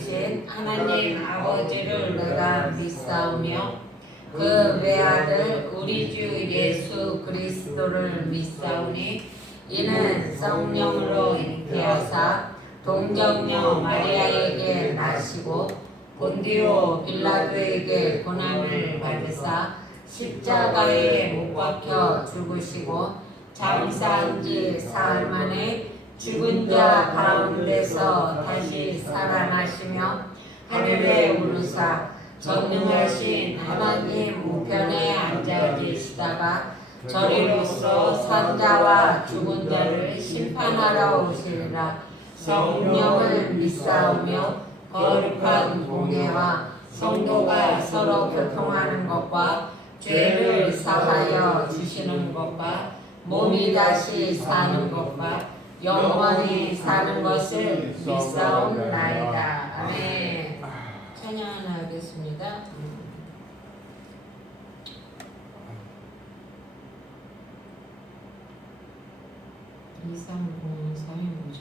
되신 하나님 아버지를 내가 믿사오며 그 외아들 우리 주 예수 그리스도를 믿사오니 이는 성령으로 잉태하사 동정녀 마리아에게 나시고 본디오 빌라도에게 고난을 받으사 십자가에 못 박혀 죽으시고 장사한 지 사흘 만에 죽은 자 가운데서 다시 살아나시며 하늘에 오르사 전능하신 하나님 우편에 앉아 계시다가 저리로서 산자와 죽은 자를 심판하러 오시리라. 성령을 믿사오며 거룩한 공예와 성도가 서로 교통하는 것과 죄를 사하여 주시는 것과 몸이 다시 사는 것과 영원히 사는 것을 믿사옵나이다. 아멘. 찬양하겠습니다. 이상공사의 뭐죠?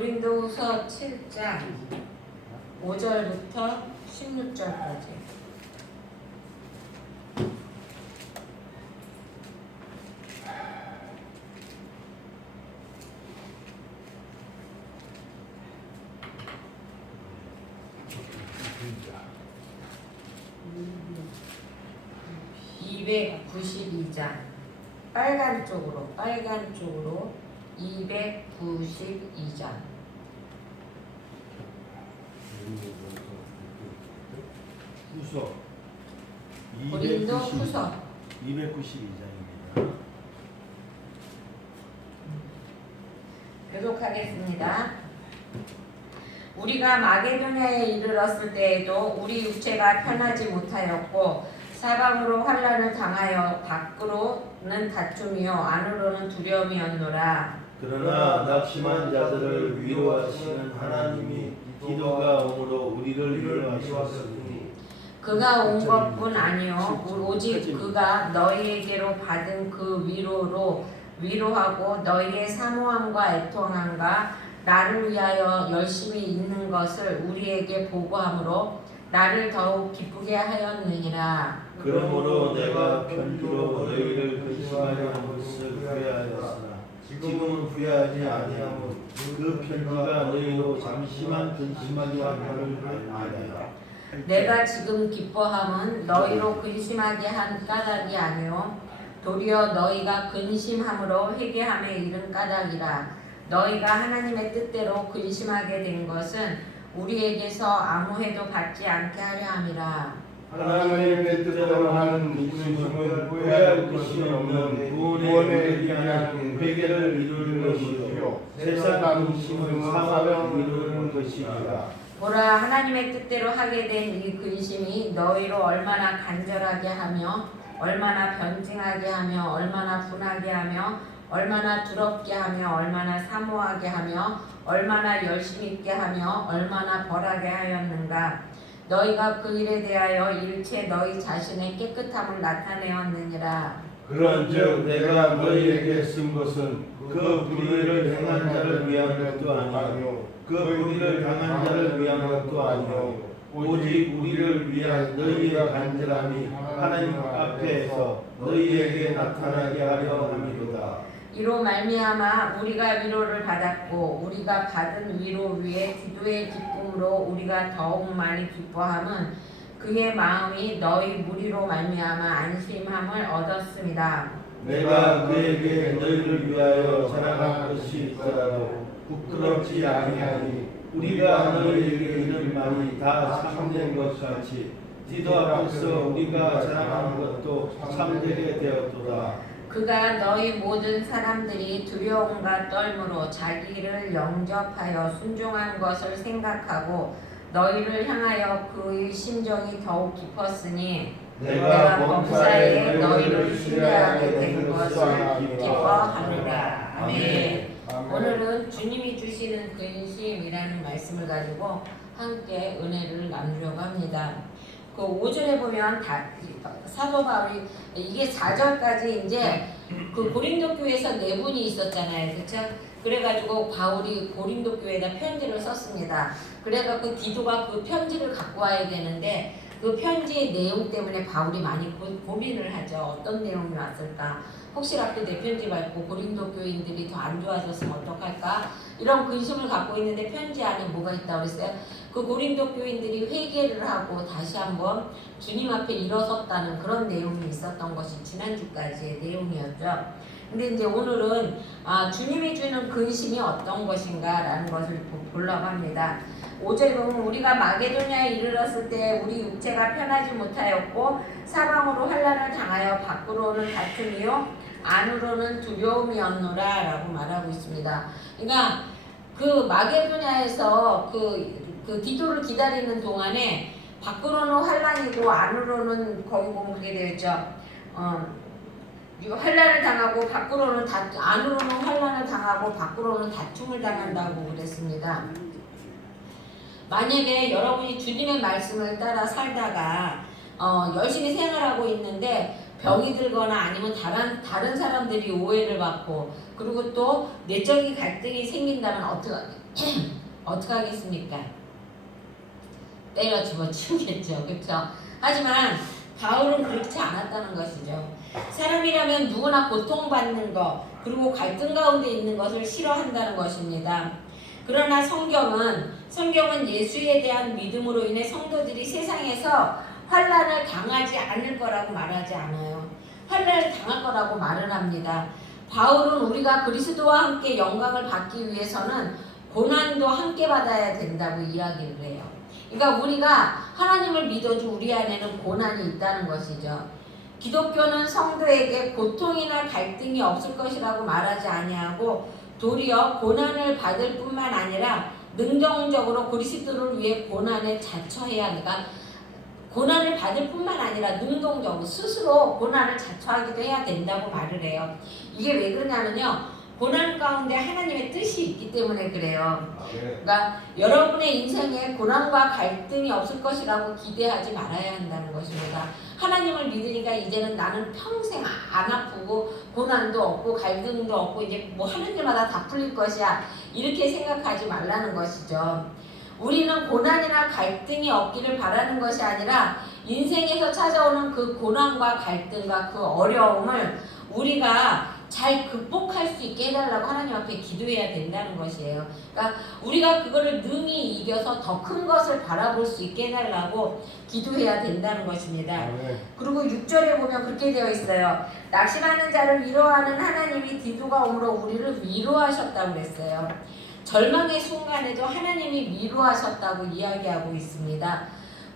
고린도후서 7장 5절부터 16절까지. (292장) 빨간 쪽으로 292장. 후서 고린도 후서 292장입니다. 계속하겠습니다. 우리가 마게도냐에 이르렀을 때에도 우리 육체가 편하지 못하였고 사방으로 환난을 당하여 밖으로 다툼이요 안으로는 두려움이었노라. 그러나 낙심한 자들을 위로하시는 하나님이 기도가 오므로 우리를 위로하셨으니 그가 온 것뿐 아니요 오직 그가 너희에게로 받은 그 위로로 위로하고 너희의 사모함과 애통함과 나를 위하여 열심히 있는 것을 우리에게 보고함으로 나를 더욱 기쁘게 하였느니라. 그러므로 내가 편지로 너희를 근심하려 한 것을 후회하였으나 지금은 후회하지 아니하면 그 편지가 너희로 잠시만 근심하게 하기를 알나이다. 내가 지금 기뻐함은 너희로 근심하게 한 까닭이 아니요 도리어 너희가 근심함으로 회개함에 이른 까닭이라. 너희가 하나님의 뜻대로 근심하게 된 것은 우리에게서 아무 해도 받지 않게 하려 함이라. 하나님의 뜻대로 하는 근심은 후회할 것이 없는 구원에 위한 회개를 이루는 것이요 세상 근심은 사망을 이루는 것이니라. 보라 하나님의 뜻대로 하게 된 이 근심이 너희로 얼마나 간절하게 하며 얼마나 변증하게 하며 얼마나 분하게 하며 얼마나 두렵게 하며 얼마나 사모하게 하며 얼마나 열심 있게 하며 얼마나 벌하게 하였는가. 너희가 그 일에 대하여 일체 너희 자신의 깨끗함을 나타내었느니라. 그런즉 내가 너희에게 쓴 것은 그 불의를 행한 자를 위한 것도 아니요 그 불의를 당한 자를 위한 것도 아니요 오직 우리를 위한 너희의 간절함이 하나님 앞에서 너희에게 나타나게 하려 함이로다. 이로 말미암아 우리가 위로를 받았고 우리가 받은 위로 위에 기도의 기쁨으로 우리가 더욱 많이 기뻐함은 그의 마음이 너희 무리로 말미암아 안심함을 얻었습니다. 내가 그에게 너희를 위하여 자랑할 것이 있더라도 부끄럽지 아니하니 우리가 너희에게 이런 말이 다 참된 것 같이 디도 앞에서 우리가 자랑하는 것도 참되게 되었도다. 그가 너희 모든 사람들이 두려움과 떨므로 자기를 영접하여 순종한 것을 생각하고 너희를 향하여 그의 심정이 더욱 깊었으니 내가 범사에 너희를 신뢰하게 된 것을 기뻐하노라. 아멘. 오늘은 주님이 주시는 근심이라는 말씀을 가지고 함께 은혜를 나누려고 합니다. 그 5절에 보면 사도 바울이 이게 4절까지 이제 그 고린도 교회에서 네 분이 있었잖아요. 그렇죠? 그래가지고 바울이 고린도 교회에다 편지를 썼습니다. 그래가지고 디도가 그 편지를 갖고 와야 되는데 그 편지의 내용 때문에 바울이 많이 고민을 하죠. 어떤 내용이 왔을까? 혹시라도 내 편지 받고 고린도 교인들이 더 안 좋아졌으면 어떡할까? 이런 근심을 갖고 있는데 편지 안에 뭐가 있다고 그랬어요? 그 고린도 교인들이 회개를 하고 다시 한번 주님 앞에 일어섰다는 그런 내용이 있었던 것이 지난주까지의 내용이었죠. 근데 이제 오늘은 주님이 주는 근심이 어떤 것인가 라는 것을 보려고 합니다. 5절 보면 우리가 마게도냐에 이르렀을 때 우리 육체가 편하지 못하였고 사방으로 환난을 당하여 밖으로는 다툼이요 안으로는 두려움이었노라 라고 말하고 있습니다. 그러니까 그 마게도냐에서 그 디도를 기다리는 동안에 밖으로는 환난이고 안으로는 거기 보면 그렇게 되어 있죠. 환난을 당하고 밖으로는 안으로는 환난을 당하고 밖으로는 다툼을 당한다고 그랬습니다. 만약에 여러분이 주님의 말씀을 따라 살다가 열심히 생활하고 있는데 병이 들거나 아니면 다른 사람들이 오해를 받고 그리고 또 내적인 갈등이 생긴다면 어떻게 하겠습니까? 때려 집어치우겠죠. 그렇죠? 하지만 바울은 그렇지 않았다는 것이죠. 사람이라면 누구나 고통받는 것 그리고 갈등 가운데 있는 것을 싫어한다는 것입니다. 그러나 성경은 예수에 대한 믿음으로 인해 성도들이 세상에서 환난을 당하지 않을 거라고 말하지 않아요. 환난을 당할 거라고 말을 합니다. 바울은 우리가 그리스도와 함께 영광을 받기 위해서는 고난도 함께 받아야 된다고 이야기를 해요. 그러니까 우리가 하나님을 믿어도 우리 안에는 고난이 있다는 것이죠. 기독교는 성도에게 고통이나 갈등이 없을 것이라고 말하지 아니하고 도리어 고난을 받을 뿐만 아니라 능동적으로 그리스도를 위해 고난에 자처해야 하니까 고난을 받을 뿐만 아니라 능동적으로 스스로 고난을 자초하기도 해야 된다고 말을 해요. 이게 왜 그러냐면요. 고난 가운데 하나님의 뜻이 있기 때문에 그래요. 그러니까 여러분의 인생에 고난과 갈등이 없을 것이라고 기대하지 말아야 한다는 것입니다. 하나님을 믿으니까 이제는 나는 평생 안 아프고 고난도 없고 갈등도 없고 이제 뭐 하는 일마다 다 풀릴 것이야, 이렇게 생각하지 말라는 것이죠. 우리는 고난이나 갈등이 없기를 바라는 것이 아니라 인생에서 찾아오는 그 고난과 갈등과 그 어려움을 우리가 잘 극복할 수 있게 해달라고 하나님 앞에 기도해야 된다는 것이에요. 그러니까 우리가 그거를 능히 이겨서 더 큰 것을 바라볼 수 있게 해달라고 기도해야 된다는 것입니다. 그리고 6절에 보면 그렇게 되어 있어요. 낙심하는 자를 위로하는 하나님이 디도가 오므로 우리를 위로하셨다고 그랬어요. 절망의 순간에도 하나님이 위로하셨다고 이야기하고 있습니다.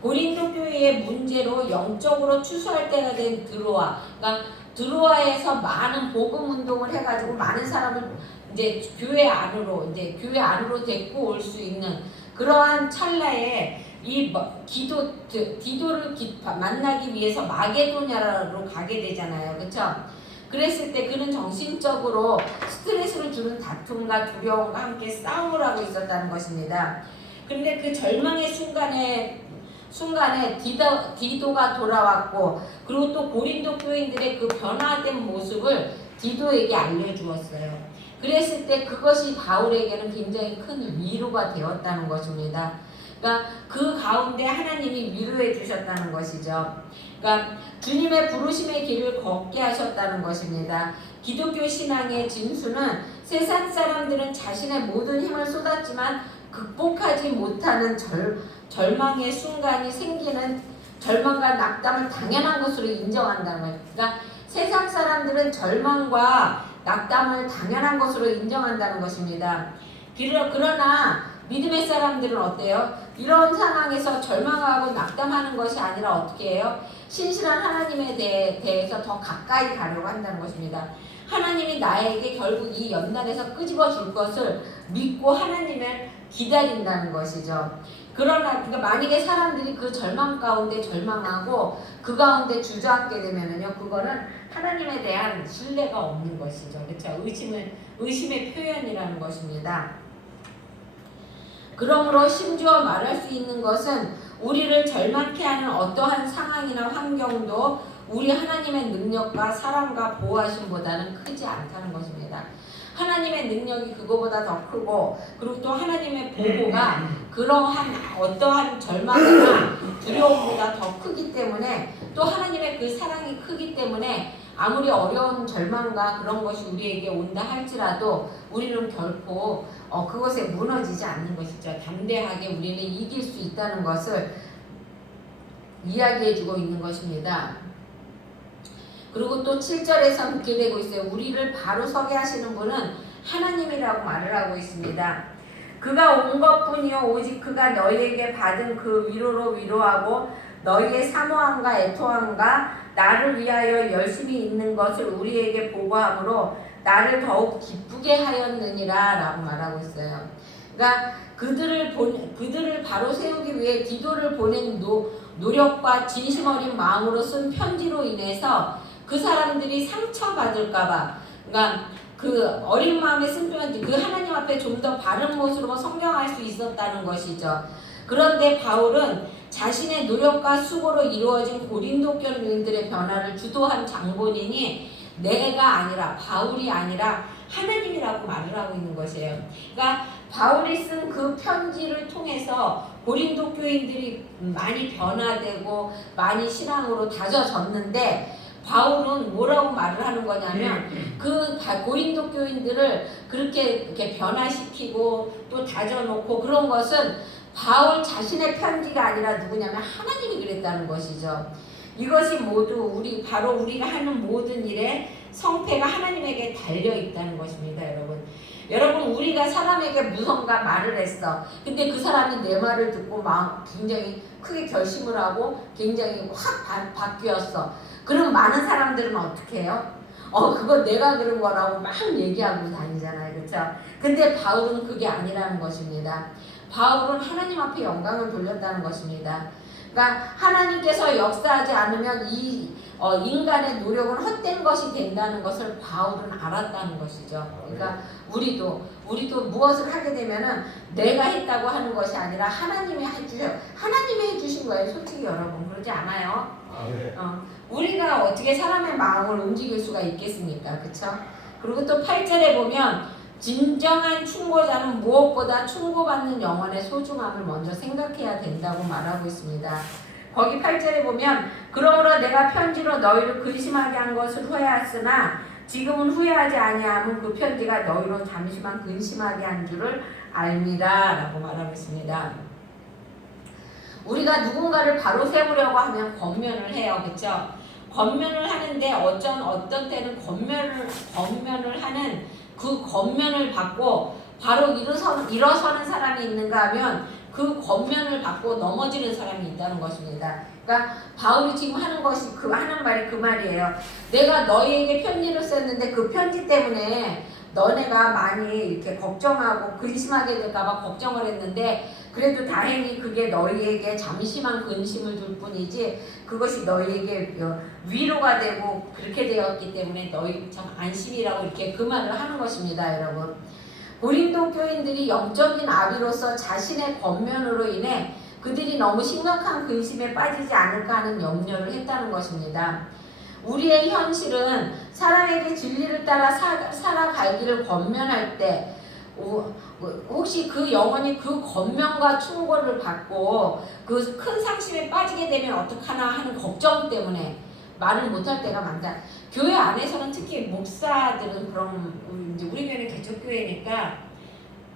고린도 교회의 문제로 영적으로 추수할 때가 된 드로아, 그러니까 드로아에서 많은 복음 운동을 해가지고 많은 사람을 이제 교회 안으로 데리고 올 수 있는 그러한 찰나에 이 디도를 만나기 위해서 마게도냐로 가게 되잖아요, 그렇죠? 그랬을 때 그는 정신적으로 스트레스를 주는 다툼과 두려움과 함께 싸움을 하고 있었다는 것입니다. 그런데 그 절망의 순간에 디도가 돌아왔고, 그리고 또 고린도 교인들의 그 변화된 모습을 디도에게 알려주었어요. 그랬을 때 그것이 바울에게는 굉장히 큰 위로가 되었다는 것입니다. 그러니까 그 가운데 하나님이 위로해 주셨다는 것이죠. 그러니까 주님의 부르심의 길을 걷게 하셨다는 것입니다. 기독교 신앙의 진수는 세상 사람들은 자신의 모든 힘을 쏟았지만 극복하지 못하는 절망의 순간이 생기는 절망과 낙담을 당연한 것으로 인정한다는 거예요. 그러니까 세상 사람들은 절망과 낙담을 당연한 것으로 인정한다는 것입니다. 그러나 믿음의 사람들은 어때요? 이런 상황에서 절망하고 낙담하는 것이 아니라 어떻게 해요? 신실한 하나님에 대해서 더 가까이 가려고 한다는 것입니다. 하나님이 나에게 결국 이 연단에서 끄집어 줄 것을 믿고 하나님을 기다린다는 것이죠. 그러니까 만약에 사람들이 그 절망 가운데 절망하고 그 가운데 주저앉게 되면은요, 그거는 하나님에 대한 신뢰가 없는 것이죠. 그렇죠? 의심의 표현이라는 것입니다. 그러므로 심지어 말할 수 있는 것은 우리를 절망케 하는 어떠한 상황이나 환경도 우리 하나님의 능력과 사랑과 보호하심보다는 크지 않다는 것입니다. 하나님의 능력이 그거보다 더 크고, 그리고 또 하나님의 보호가 그러한 어떠한 절망이나 두려움보다 더 크기 때문에, 또 하나님의 그 사랑이 크기 때문에 아무리 어려운 절망과 그런 것이 우리에게 온다 할지라도 우리는 결코 그것에 무너지지 않는 것이죠. 담대하게 우리는 이길 수 있다는 것을 이야기해주고 있는 것입니다. 그리고 또 7절에서 그렇게 되고 있어요. 우리를 바로 서게 하시는 분은 하나님이라고 말을 하고 있습니다. 그가 온 것뿐이요 오직 그가 너희에게 받은 그 위로로 위로하고 너희의 사모함과 애통함과 나를 위하여 열심히 있는 것을 우리에게 보고함으로 나를 더욱 기쁘게 하였느니라 라고 말하고 있어요. 그러니까 그들을 바로 세우기 위해 디도를 보낸 노력과 진심 어린 마음으로 쓴 편지로 인해서 그 사람들이 상처받을까봐, 그러니까 그 어린 마음에 쓴 편지, 그 하나님 앞에 좀 더 바른 모습으로 성경할 수 있었다는 것이죠. 그런데 바울은 자신의 노력과 수고로 이루어진 고린도 교인들의 변화를 주도한 장본인이 내가 아니라, 바울이 아니라 하나님이라고 말을 하고 있는 것이에요. 그러니까 바울이 쓴 그 편지를 통해서 고린도 교인들이 많이 변화되고 많이 신앙으로 다져졌는데, 바울은 뭐라고 말을 하는 거냐면 그 고린도 교인들을 이렇게 변화시키고 또 다져놓고 그런 것은 바울 자신의 편지가 아니라 누구냐면 하나님이 그랬다는 것이죠. 이것이 모두 바로 우리가 하는 모든 일에 성패가 하나님에게 달려 있다는 것입니다, 여러분. 여러분, 우리가 사람에게 무언가 말을 했어. 근데 그 사람이 내 말을 듣고 굉장히 크게 결심을 하고 굉장히 확 바뀌었어. 그럼 많은 사람들은 어떻게 해요? 그거 내가 그런 거라고 막 얘기하고 다니잖아요, 그렇죠? 근데 바울은 그게 아니라는 것입니다. 바울은 하나님 앞에 영광을 돌렸다는 것입니다. 그러니까 하나님께서 역사하지 않으면 이 인간의 노력은 헛된 것이 된다는 것을 바울은 알았다는 것이죠. 그러니까 우리도 무엇을 하게 되면은 내가 했다고 하는 것이 아니라 하나님이 해주신 거예요. 솔직히 여러분 그러지 않아요? 네. 우리가 어떻게 사람의 마음을 움직일 수가 있겠습니까? 그렇죠? 그리고 또 8절에 보면 진정한 충고자는 무엇보다 충고받는 영혼의 소중함을 먼저 생각해야 된다고 말하고 있습니다. 거기 8절에 보면 그러므로 내가 편지로 너희를 근심하게 한 것을 후회하였으나 지금은 후회하지 아니함은 그 편지가 너희로 잠시만 근심하게 한 줄을 알미라 라고 말하고 있습니다. 우리가 누군가를 바로 세우려고 하면 권면을 해요. 그렇죠? 권면을 하는데 어떤 때는 권면을 하는 그 권면을 받고 바로 일어서는 사람이 있는가 하면 그 권면을 받고 넘어지는 사람이 있다는 것입니다. 그러니까 바울이 지금 하는 말이 그 말이에요. 내가 너희에게 편지를 썼는데 그 편지 때문에 너네가 많이 이렇게 걱정하고 근심하게 될까봐 걱정을 했는데 그래도 다행히 그게 너희에게 잠시만 근심을 줄 뿐이지 그것이 너희에게 위로가 되고 그렇게 되었기 때문에 너희 참 안심이라고 이렇게 그 말을 하는 것입니다, 여러분. 고린도 교인들이 영적인 아비로서 자신의 권면으로 인해 그들이 너무 심각한 근심에 빠지지 않을까 하는 염려를 했다는 것입니다. 우리의 현실은 사람에게 진리를 따라 살아가기를 권면할 때 혹시 그 영혼이 그 권면과 충고를 받고 그 큰 상심에 빠지게 되면 어떡하나 하는 걱정 때문에 말을 못할 때가 많다. 교회 안에서는 특히 목사들은 이제 우리 교회는 개척교회니까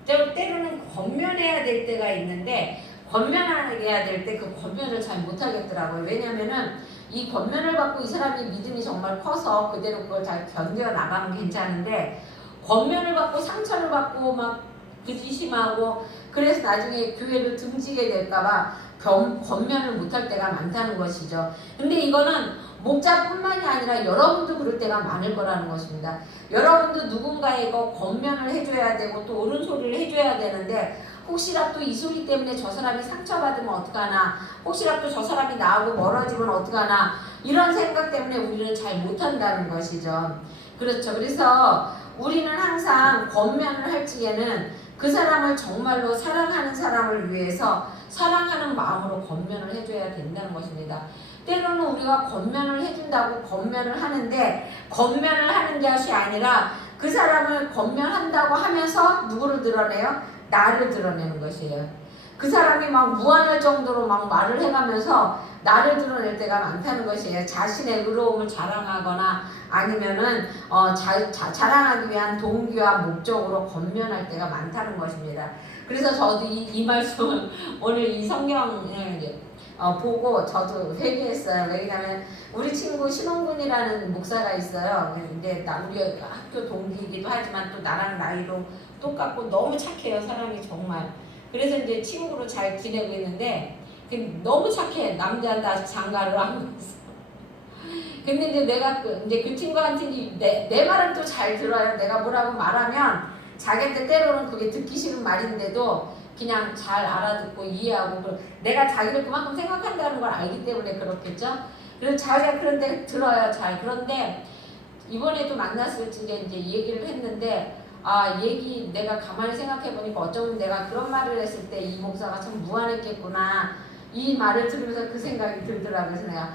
때로는 권면해야 될 때가 있는데 권면해야 될 때 그 권면을 잘 못하겠더라고요. 왜냐면은 이 권면을 받고 이 사람이 믿음이 정말 커서 그대로 그걸 잘 견뎌 나가면 괜찮은데 권면을 받고 상처를 받고 막 근심하고 그래서 나중에 교회를 등지게 될까봐 권면을 못할 때가 많다는 것이죠. 근데 이거는 목자뿐만이 아니라 여러분도 그럴 때가 많을 거라는 것입니다. 여러분도 누군가의 권면을 해줘야 되고 또 옳은 소리를 해줘야 되는데 혹시라도 이 소리 때문에 저 사람이 상처받으면 어떡하나, 혹시라도 저 사람이 나하고 멀어지면 어떡하나, 이런 생각 때문에 우리는 잘 못한다는 것이죠. 그렇죠. 그래서 우리는 항상 권면을 할 적에는 그 사람을 정말로 사랑하는 사람을 위해서 사랑하는 마음으로 권면을 해줘야 된다는 것입니다. 때로는 우리가 권면을 해준다고 권면을 하는데 권면을 하는 것이 아니라 그 사람을 권면한다고 하면서 누구를 드러내요? 나를 드러내는 것이에요. 그 사람이 막 무한할 정도로 막 말을 해가면서 나를 드러낼 때가 많다는 것이에요. 자신의 의로움을 자랑하거나 아니면은 자랑하기 위한 동기와 목적으로 권면할 때가 많다는 것입니다. 그래서 저도 이 말씀을 오늘 이 성경을 보고 저도 회개했어요. 왜냐하면 우리 친구 신홍군이라는 목사가 있어요. 근데 우리 학교 동기이기도 하지만 또 나랑 나이도 똑같고 너무 착해요. 사람이 정말. 그래서 이제 친구로 잘 지내고 있는데 너무 착해. 남자한테 장가를 안 갔어. 근데 이제 내가 그 친구한테 내 말은 또 잘 들어요. 내가 뭐라고 말하면 자기한테 때로는 그게 듣기 싫은 말인데도 그냥 잘 알아듣고 이해하고 내가 자기를 그만큼 생각한다는 걸 알기 때문에 그렇겠죠. 그래서 자기가 그런데 들어요. 잘. 그런데 이번에도 만났을 때 이제 얘기를 했는데 내가 가만히 생각해보니까 어쩌면 내가 그런 말을 했을 때 이 목사가 참 무안했겠구나 이 말을 들으면서 그 생각이 들더라고요. 그래서 내가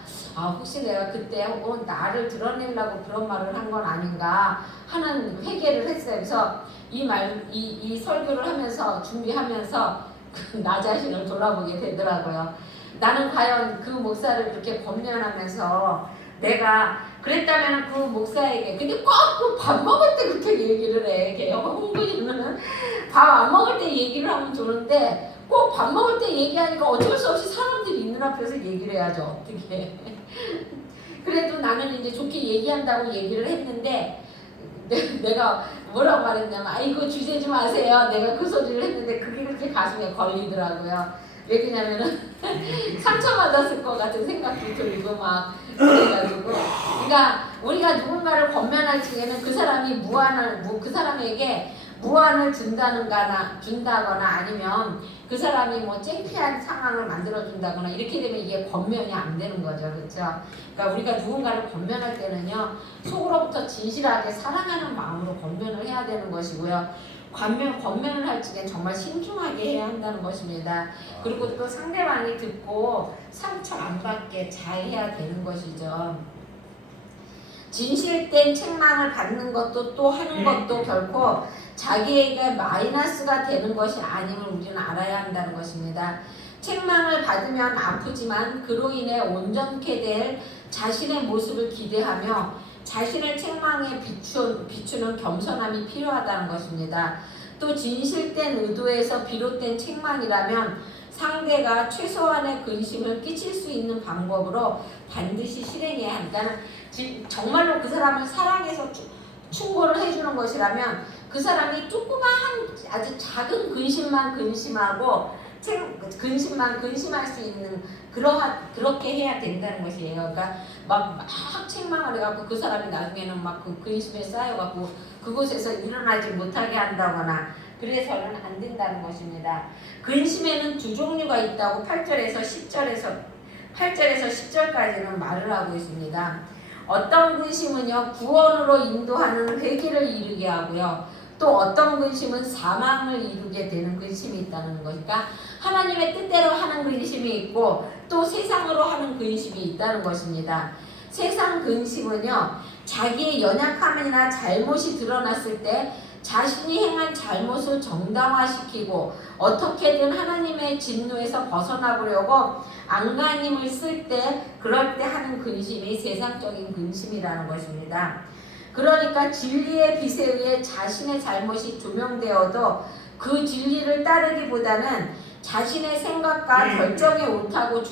혹시 내가 그때 나를 드러내려고 그런 말을 한 건 아닌가 하는 회개를 했어요. 그래서 이 설교를 하면서 준비하면서 나 자신을 돌아보게 되더라고요. 나는 과연 그 목사를 그렇게 권면하면서 내가 그랬다면 그 목사에게 근데 꼭 밥 먹을 때 그렇게 얘기를 해. 걔 홍군이는 밥 안 먹을 때 얘기를 하면 좋은데 꼭 밥 먹을 때 얘기하니까 어쩔 수 없이 사람들이 있는 앞에서 얘기를 해야죠. 어떻게 그래도 나는 이제 좋게 얘기한다고 얘기를 했는데 내가 뭐라고 말했냐면 아이고 주제지 마세요. 내가 그 소리를 했는데 그게 그렇게 가슴에 걸리더라고요. 왜 그러냐면은 상처받았을 것 같은 생각도 들고 막 그래가지고 그러니까 우리가 누군가를 권면할 적에는 그 사람이 그 사람에게 무안을 준다거나 아니면 그 사람이 뭐 창피한 상황을 만들어 준다거나 이렇게 되면 이게 권면이 안 되는 거죠. 그렇죠? 그러니까 우리가 누군가를 권면할 때는요, 속으로부터 진실하게 사랑하는 마음으로 권면을 해야 되는 것이고요. 권면을 할 적엔 정말 신중하게 해야 한다는 것입니다. 그리고 또 상대방이 듣고 상처 안 받게 잘 해야 되는 것이죠. 진실된 책망을 받는 것도 또 하는 것도 결코 자기에게 마이너스가 되는 것이 아님을 우리는 알아야 한다는 것입니다. 책망을 받으면 아프지만 그로 인해 온전케 될 자신의 모습을 기대하며 자신을 책망에 비추는 겸손함이 필요하다는 것입니다. 또 진실된 의도에서 비롯된 책망이라면 상대가 최소한의 근심을 끼칠 수 있는 방법으로 반드시 실행해야 한다는, 정말로 그 사람을 사랑해서 충고를 해주는 것이라면 그 사람이 조그마한 아주 작은 근심만 근심하고 근심만 근심할 수 있는 그렇게 해야 된다는 것이에요. 그러니까 막 책망을 해갖고 그 사람이 나중에는 막 그 근심에 쌓여갖고 그곳에서 일어나지 못하게 한다거나 그래서는 안 된다는 것입니다. 근심에는 두 종류가 있다고 8절에서 10절까지는 말을 하고 있습니다. 어떤 근심은요, 구원으로 인도하는 회개를 이루게 하고요. 또 어떤 근심은 사망을 이루게 되는 근심이 있다는 것이니까 하나님의 뜻대로 하는 근심이 있고 또 세상으로 하는 근심이 있다는 것입니다. 세상 근심은요, 자기의 연약함이나 잘못이 드러났을 때 자신이 행한 잘못을 정당화시키고 어떻게든 하나님의 진노에서 벗어나보려고 안간힘을 쓸 때 그럴 때 하는 근심이 세상적인 근심이라는 것입니다. 그러니까 진리의 빛에 의해 자신의 잘못이 조명되어도 그 진리를 따르기보다는 자신의 생각과 결정에 옳다고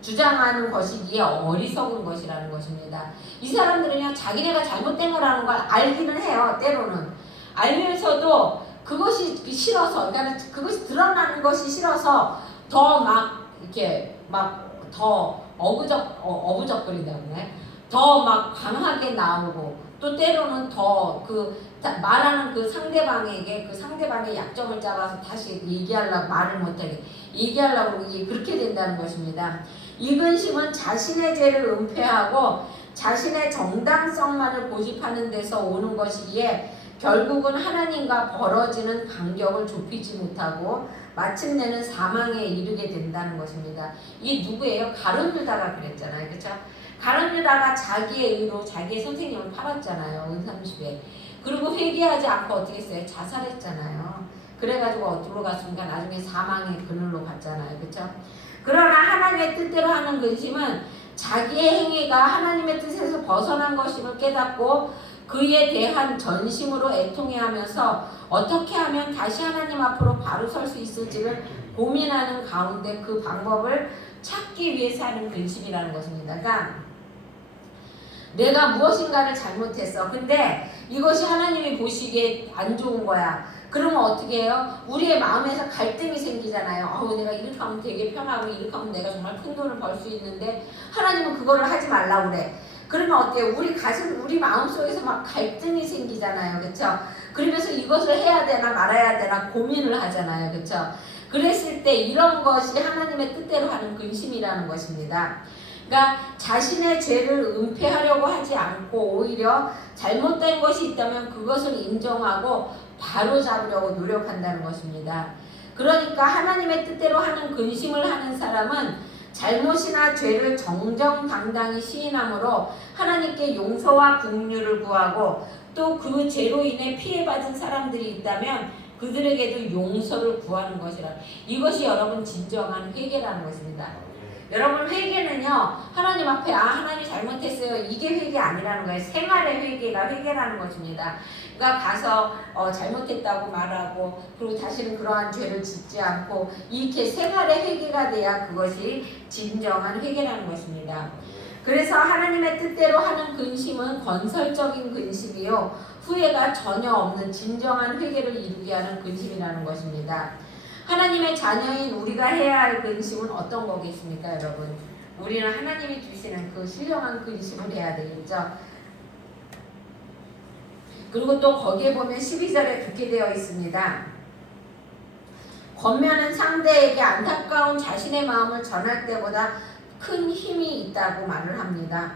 주장하는 것이기에 어리석은 것이라는 것입니다. 이 사람들은요, 자기네가 잘못된 거라는 걸 알기는 해요. 때로는 알면서도 그것이 싫어서, 그러니까 그것이 드러나는 것이 싫어서 더 막 이렇게 막 더 어부적거린다고네. 더 막 강하게 나오고 또 때로는 더 말하는 그 상대방에게 그 상대방의 약점을 잡아서 다시 얘기하려고 말을 못하게 얘기하려고 그렇게 된다는 것입니다. 이 근심은 자신의 죄를 은폐하고 자신의 정당성만을 고집하는 데서 오는 것이기에 결국은 하나님과 벌어지는 간격을 좁히지 못하고 마침내는 사망에 이르게 된다는 것입니다. 이게 누구예요? 가룟 유다가 그랬잖아요. 그렇죠? 가룟 유다가 자기의 의로 자기의 선생님을 팔았잖아요. 은삼십에. 그리고 회개하지 않고 어떻게 했어요? 자살했잖아요. 그래가지고 어디로 갔습니까? 나중에 사망의 그늘로 갔잖아요. 그렇죠? 그러나 하나님의 뜻대로 하는 근심은 자기의 행위가 하나님의 뜻에서 벗어난 것임을 깨닫고 그에 대한 전심으로 애통해하면서 어떻게 하면 다시 하나님 앞으로 바로 설 수 있을지를 고민하는 가운데 그 방법을 찾기 위해서 하는 근심이라는 것입니다. 그러니까 내가 무엇인가를 잘못했어. 근데 이것이 하나님이 보시기에 안 좋은 거야. 그러면 어떻게 해요? 우리의 마음에서 갈등이 생기잖아요. 내가 이렇게 하면 되게 편하고 이렇게 하면 내가 정말 큰 돈을 벌 수 있는데 하나님은 그거를 하지 말라고 그래. 그러면 어때요? 우리 마음속에서 막 갈등이 생기잖아요. 그렇죠? 그러면서 이것을 해야 되나 말아야 되나 고민을 하잖아요. 그렇죠? 그랬을 때 이런 것이 하나님의 뜻대로 하는 근심이라는 것입니다. 그러니까 자신의 죄를 은폐하려고 하지 않고 오히려 잘못된 것이 있다면 그것을 인정하고 바로잡으려고 노력한다는 것입니다. 그러니까 하나님의 뜻대로 하는 근심을 하는 사람은 잘못이나 죄를 정정당당히 시인함으로 하나님께 용서와 긍휼을 구하고 또 그 죄로 인해 피해받은 사람들이 있다면 그들에게도 용서를 구하는 것이라. 이것이 여러분 진정한 회개라는 것입니다. 여러분 회개는요, 하나님 앞에 하나님 잘못했어요, 이게 회개 아니라는 거예요. 생활의 회개가 회개라는 것입니다. 그러니까 가서 잘못했다고 말하고 그리고 다시는 그러한 죄를 짓지 않고 이렇게 생활의 회개가 돼야 그것이 진정한 회개라는 것입니다. 그래서 하나님의 뜻대로 하는 근심은 건설적인 근심이요, 후회가 전혀 없는 진정한 회개를 이루게 하는 근심이라는 것입니다. 하나님의 자녀인 우리가 해야 할 근심은 어떤 거겠습니까, 여러분? 우리는 하나님이 주시는 그 신령한 근심을 해야 되겠죠. 그리고 또 거기에 보면 12절에 그렇게 되어 있습니다. 권면은 상대에게 안타까운 자신의 마음을 전할 때보다 큰 힘이 있다고 말을 합니다.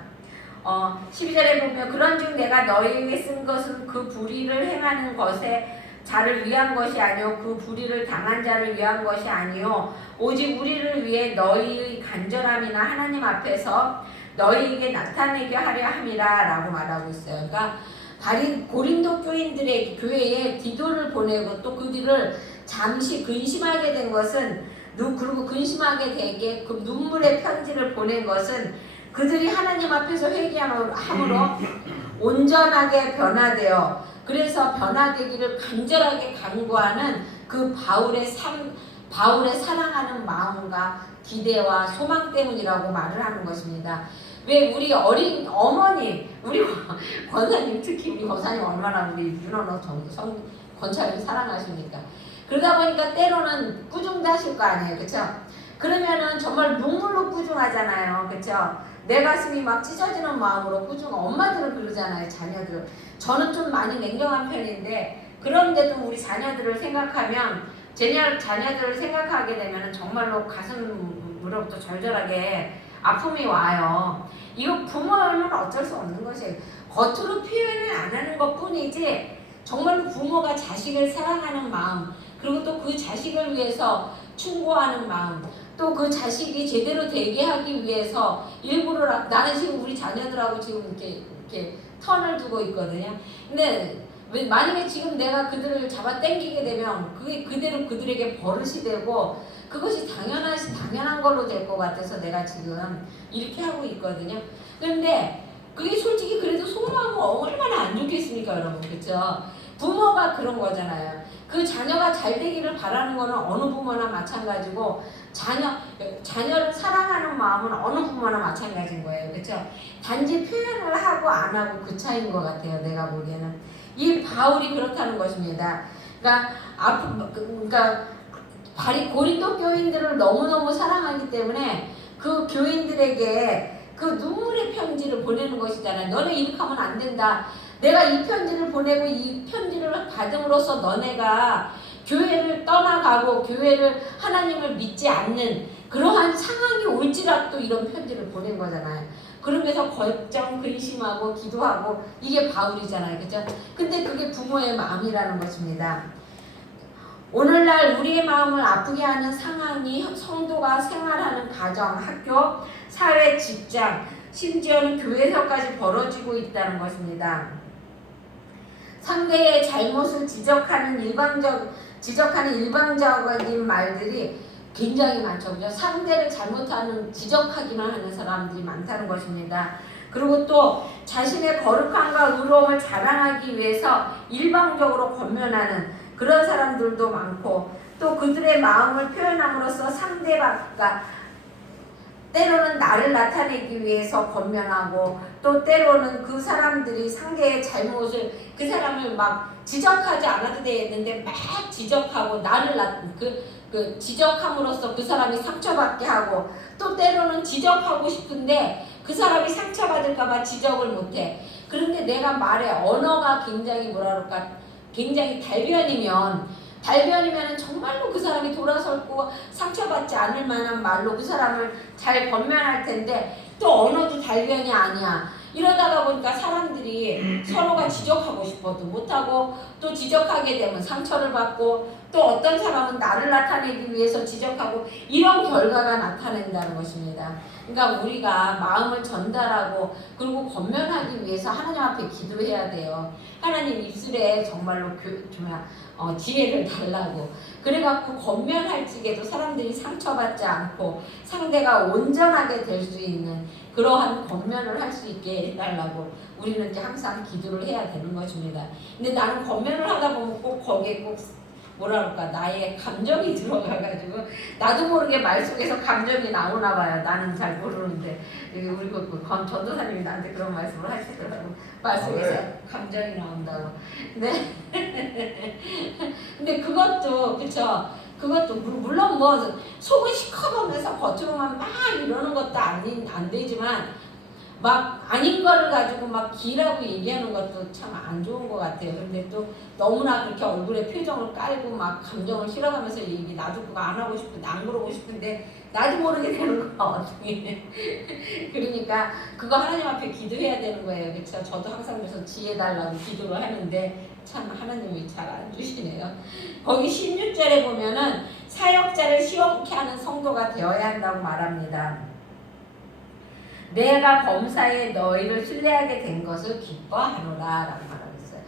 12절에 보면 그런즉 내가 너희에게 쓴 것은 그 불의를 행하는 것에 자를 위한 것이 아니요 그 불의를 당한 자를 위한 것이 아니요 오직 우리를 위해 너희의 간절함이나 하나님 앞에서 너희에게 나타내게 하려 함이라 라고 말하고 있어요. 그러니까 고린도 교회에 디도를 보내고 또 그들을 잠시 근심하게 된 것은 그리고 근심하게 되게 그 눈물의 편지를 보낸 것은 그들이 하나님 앞에서 회개함으로 온전하게 변화되어 그래서 변화되기를 간절하게 간구하는 그 바울의 사랑하는 마음과 기대와 소망 때문이라고 말을 하는 것입니다. 왜 우리 어린 어머니, 우리 권사님 특히 우리 권사님 얼마나 우리 윤언어 권사님 사랑하십니까? 그러다 보니까 때로는 꾸중도 하실 거 아니에요, 그렇죠? 그러면은 정말 눈물로 꾸중하잖아요, 그렇죠? 내 가슴이 막 찢어지는 마음으로 꾸중. 엄마들은 그러잖아요, 자녀들. 저는 좀 많이 냉정한 편인데 그런데도 우리 자녀들을 생각하면 자녀들을 생각하게 되면 정말로 가슴으로부터 절절하게 아픔이 와요. 이거 부모는 어쩔 수 없는 것이에요. 겉으로 표현을 안 하는 것뿐이지 정말로 부모가 자식을 사랑하는 마음 그리고 또 그 자식을 위해서 충고하는 마음 또 그 자식이 제대로 되게 하기 위해서 일부러 나는 지금 우리 자녀들하고 지금 이렇게 턴을 두고 있거든요. 근데 만약에 지금 내가 그들을 잡아 당기게 되면 그게 그대로 그들에게 버릇이 되고 그것이 당연한 걸로 될 것 같아서 내가 지금 이렇게 하고 있거든요. 그런데 그게 솔직히 그래도 속마음은 얼마나 안 좋겠습니까, 여러분, 그렇죠? 부모가 그런 거잖아요. 그 자녀가 잘 되기를 바라는 거는 어느 부모나 마찬가지고 자녀를 사랑하는 마음은 어느 부모나 마찬가지인 거예요, 그렇죠? 단지 표현을 하고 안 하고 그 차이인 것 같아요, 내가 보기에는. 이 바울이 그렇다는 것입니다. 그러니까 고린도 교인들을 너무너무 사랑하기 때문에 그 교인들에게 그 눈물의 편지를 보내는 것이잖아요. 너네 이렇게 하면 안 된다. 내가 이 편지를 보내고 이 편지를 받음으로써 너네가 교회를 떠나가고 하나님을 믿지 않는 그러한 상황이 올지라도 이런 편지를 보낸 거잖아요. 그러면서 걱정, 근심하고 기도하고 이게 바울이잖아요. 그죠? 근데 그게 부모의 마음이라는 것입니다. 오늘날 우리의 마음을 아프게 하는 상황이 성도가 생활하는 가정, 학교, 사회, 직장, 심지어는 교회에서까지 벌어지고 있다는 것입니다. 상대의 잘못을 지적하는 일방적인 말들이 굉장히 많죠. 그죠? 상대를 지적하기만 하는 사람들이 많다는 것입니다. 그리고 또 자신의 거룩함과 의로움을 자랑하기 위해서 일방적으로 권면하는 그런 사람들도 많고 또 그들의 마음을 표현함으로써 상대방과 때로는 나를 나타내기 위해서 권면하고 또 때로는 그 사람들이 상대의 잘못을 그 사람을 막 지적하지 않아도 되는데 막 지적하고 나를 지적함으로써 그 사람이 상처받게 하고 또 때로는 지적하고 싶은데 그 사람이 상처받을까봐 지적을 못해. 그런데 내가 말해 언어가 굉장히 굉장히 달변이면 정말로 그 사람이 돌아섰고 상처받지 않을 만한 말로 그 사람을 잘 권면할 텐데 또 언어도 달변이 아니야. 이러다가 보니까 사람들이 서로가 지적하고 싶어도 못하고 또 지적하게 되면 상처를 받고 또 어떤 사람은 나를 나타내기 위해서 지적하고 이런 결과가 나타낸다는 것입니다. 그러니까 우리가 마음을 전달하고 그리고 권면하기 위해서 하나님 앞에 기도해야 돼요. 하나님 입술에 정말로 지혜를 달라고 그래갖고 권면할 적에도 사람들이 상처받지 않고 상대가 온전하게 될 수 있는 그러한 권면을 할 수 있게 해달라고 우리는 이제 항상 기도를 해야 되는 것입니다. 근데 나는 권면을 하다 보면 꼭 거기에 꼭 나의 감정이 들어가가지고 나도 모르게 말 속에서 감정이 나오나 봐요. 나는 잘 모르는데 우리 전도사님이 나한테 그런 말씀을 하시더라고. 말 속에서 감정이 나온다고. 근데 그것도 그쵸? 그것도 물론 속은 시커먼면서 겉으로만 막 이러는 것도 안 되지만 막 아닌 거를 가지고 막 기라고 얘기하는 것도 참 안 좋은 것 같아요. 근데 또 너무나 그렇게 얼굴에 표정을 깔고 막 감정을 실어가면서 얘기 나도 그거 안 하고 싶은데 안 그러고 싶은데 나도 모르게 되는 거야 어떻게. 그러니까 그거 하나님 앞에 기도해야 되는 거예요. 그렇죠? 저도 항상 그래서 지혜 달라고 기도를 하는데 참 하나님이 잘 안 주시네요. 거기 16절에 보면은 사역자를 시험케 하는 성도가 되어야 한다고 말합니다. 내가 범사에 너희를 신뢰하게 된 것을 기뻐하노라 라고 말하고 있어요.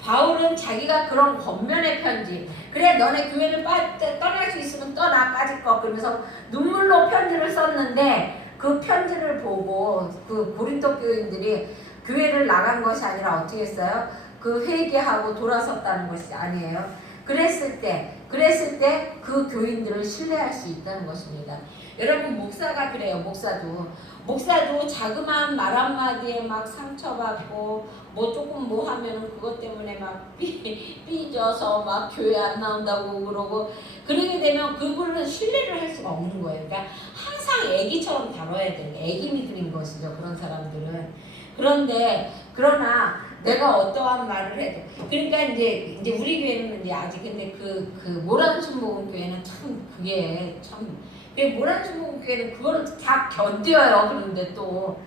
바울은 자기가 그런 겉면의 편지, 그래 너네 교회를 떠날 수 있으면 떠나 까짓거 그러면서 눈물로 편지를 썼는데 그 편지를 보고 그 고린도 교인들이 교회를 나간 것이 아니라 어떻게 했어요? 그 회개하고 돌아섰다는 것이 아니에요. 그랬을 때 그 교인들을 신뢰할 수 있다는 것입니다. 여러분 목사가 그래요. 목사도 자그마한 말 한마디에 막 상처받고 뭐 조금 뭐 하면은 그것 때문에 막 삐져서 막 교회 안 나온다고 그러고 그러게 되면 그분은 신뢰를 할 수가 없는 거예요. 그러니까 항상 애기처럼 다뤄야 되는 애기미들인 것이죠. 그런 사람들은. 그러나 내가 어떠한 말을 해도 그러니까 이제 우리 교회는 이제 아직 근데 그 모란순복음 교회는 참 그게 참 모란순복음 교회는 그거를 다 견뎌요. 그런데 또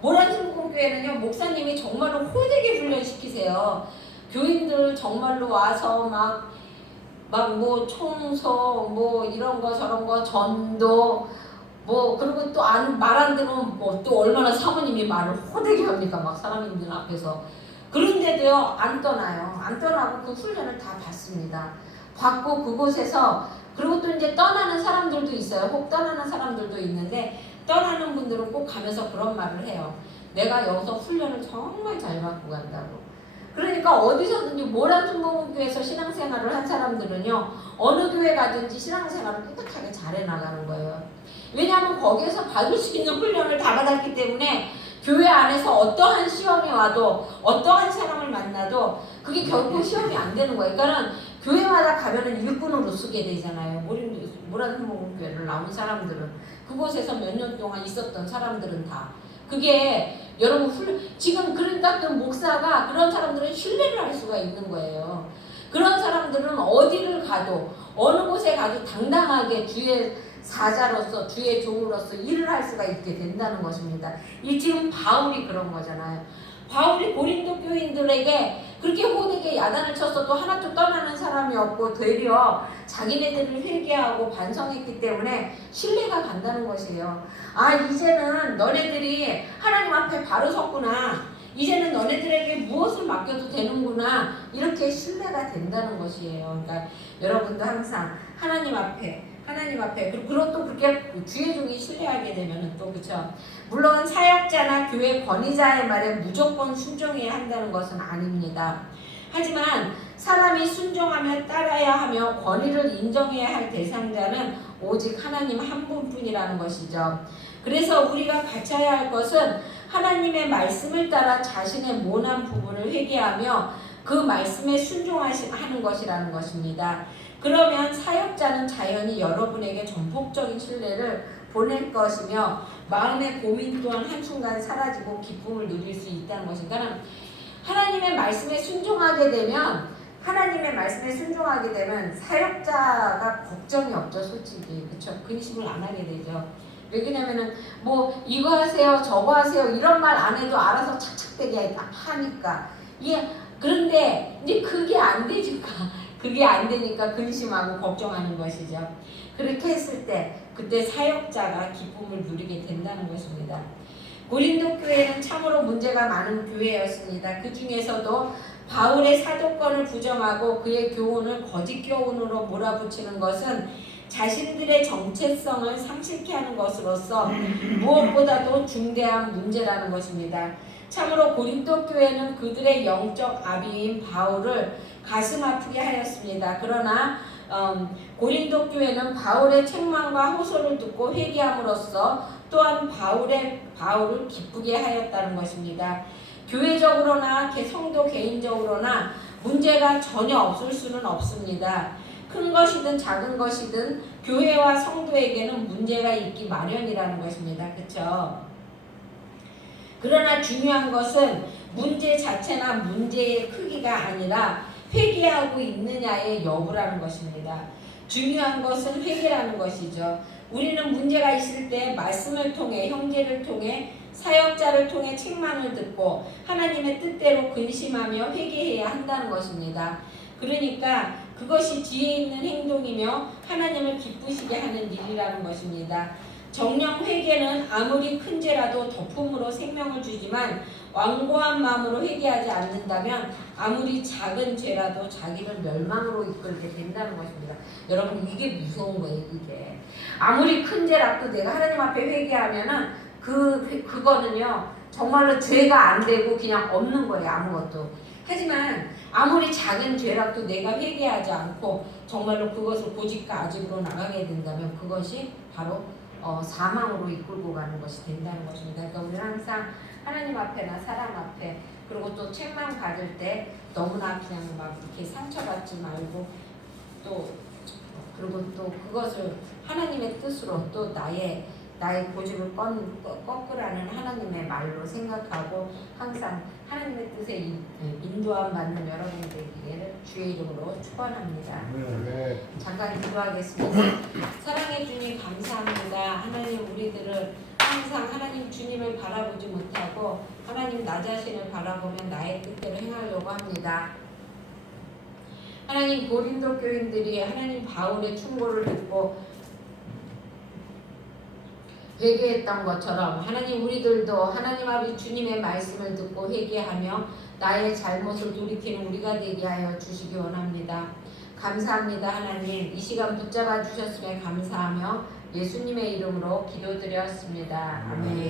모란순복음 교회는요 목사님이 정말로 호되게 훈련시키세요. 교인들 정말로 와서 막 뭐 청소 뭐 이런 거 저런 거 전도 뭐 그리고 또 말 안 들으면 뭐 또 얼마나 사모님이 말을 호되게 합니까 막 사람들 앞에서. 그런데도요 안 떠나요. 안 떠나고 그 훈련을 다 받습니다. 받고 그곳에서 그리고 또 이제 떠나는 사람들도 있어요. 혹 떠나는 사람들도 있는데 떠나는 분들은 꼭 가면서 그런 말을 해요. 내가 여기서 훈련을 정말 잘 받고 간다고. 그러니까 어디서든지 모란순복음교회에서 신앙생활을 한 사람들은요 어느 교회 가든지 신앙생활을 깨끗하게 잘해 나가는 거예요. 왜냐하면 거기에서 받을 수 있는 훈련을 다 받았기 때문에 교회 안에서 어떠한 시험이 와도 어떠한 사람을 만나도 그게 결코 시험이 안 되는 거예요. 그러니까는 교회마다 가면은 일꾼으로 쓰게 되잖아요. 모란순복음교회를 나온 사람들은 그곳에서 몇 년 동안 있었던 사람들은 다 그게 여러분 지금 그러니까 그 목사가 그런 사람들은 신뢰를 할 수가 있는 거예요. 그런 사람들은 어디를 가도 어느 곳에 가도 당당하게 주의 사자로서 주의 종으로서 일을 할 수가 있게 된다는 것입니다. 이 지금 바울이 그런 거잖아요. 바울이 고린도 교인들에게 그렇게 호되게 야단을 쳤어도 하나도 떠나는 사람이 없고 되려 자기네들을 회개하고 반성했기 때문에 신뢰가 간다는 것이에요. 아 이제는 너네들이 하나님 앞에 바로 섰구나. 이제는 너네들에게 무엇을 맡겨도 되는구나. 이렇게 신뢰가 된다는 것이에요. 그러니까 여러분도 항상 하나님 앞에 그리고 또 그렇게 주의 종이 신뢰하게 되면은 또 그렇죠. 물론 사역자나 교회 권위자의 말에 무조건 순종해야 한다는 것은 아닙니다. 하지만 사람이 순종하며 따라야 하며 권위를 인정해야 할 대상자는 오직 하나님 한 분뿐이라는 것이죠. 그래서 우리가 갖춰야 할 것은 하나님의 말씀을 따라 자신의 모난 부분을 회개하며 그 말씀에 순종하는 것이라는 것입니다. 그러면 사역자는 자연히 여러분에게 전폭적인 신뢰를 보낼 것이며 마음의 고민 또한 한순간 사라지고 기쁨을 누릴 수 있다는 것입니다. 하나님의 말씀에 순종하게 되면 사역자가 걱정이 없죠. 솔직히 그렇죠. 근심을 안 하게 되죠. 왜냐면은 뭐 이거 하세요 저거 하세요 이런 말 안 해도 알아서 착착되게 하니까 그런데 이제 그게 안 되니까 근심하고 걱정하는 것이죠. 그렇게 했을 때 그때 사역자가 기쁨을 누리게 된다는 것입니다. 고린도 교회는 참으로 문제가 많은 교회였습니다. 그 중에서도 바울의 사도권을 부정하고 그의 교훈을 거짓 교훈으로 몰아붙이는 것은 자신들의 정체성을 상실케 하는 것으로서 무엇보다도 중대한 문제라는 것입니다. 참으로 고린도 교회는 그들의 영적 아비인 바울을 가슴 아프게 하였습니다. 그러나 고린도 교회는 바울의 책망과 호소를 듣고 회개함으로써 또한 바울을 기쁘게 하였다는 것입니다. 교회적으로나 성도 개인적으로나 문제가 전혀 없을 수는 없습니다. 큰 것이든 작은 것이든 교회와 성도에게는 문제가 있기 마련이라는 것입니다. 그렇죠? 그러나 중요한 것은 문제 자체나 문제의 크기가 아니라 회개하고 있느냐의 여부라는 것입니다. 중요한 것은 회개라는 것이죠. 우리는 문제가 있을 때 말씀을 통해, 형제를 통해, 사역자를 통해 책망을 듣고 하나님의 뜻대로 근심하며 회개해야 한다는 것입니다. 그러니까 그것이 지혜 있는 행동이며 하나님을 기쁘시게 하는 일이라는 것입니다. 정령 회개는 아무리 큰 죄라도 덮음으로 생명을 주지만 완고한 마음으로 회개하지 않는다면 아무리 작은 죄라도 자기를 멸망으로 이끌게 된다는 것입니다. 여러분, 이게 무서운 거예요. 이게 아무리 큰 죄라도 내가 하나님 앞에 회개하면은 그거는요 정말로 죄가 안 되고 그냥 없는 거예요. 아무것도. 하지만 아무리 작은 죄라도 내가 회개하지 않고 정말로 그것을 고집과 아집으로 나가게 된다면 그것이 바로 사망으로 이끌고 가는 것이 된다는 것입니다. 그러니까 우리는 항상 하나님 앞에나 사람 앞에, 그리고 또 책망 받을 때 너무나 그냥 막 이렇게 상처받지 말고, 또 그리고 또 그것을 하나님의 뜻으로 또 나의 고집을 꺾으라는 하나님의 말로 생각하고 항상 하나님의 뜻에 인도함 받는 여러분들에게 주의 이름으로 축원합니다. 네. 잠깐 기도하겠습니다. 사랑해 주님 감사합니다. 하나님, 우리들은 항상 하나님 주님을 바라보지 못하고 하나님 나 자신을 바라보면 나의 뜻대로 행하려고 합니다. 하나님, 고린도 교인들이 하나님 바울의 충고를 듣고 회개했던 것처럼 하나님, 우리들도 하나님 아버지 주님의 말씀을 듣고 회개하며 나의 잘못을 돌이키는 우리가 되게 하여 주시기 원합니다. 감사합니다. 하나님, 이 시간 붙잡아 주셨음에 감사하며 예수님의 이름으로 기도드렸습니다. 아멘.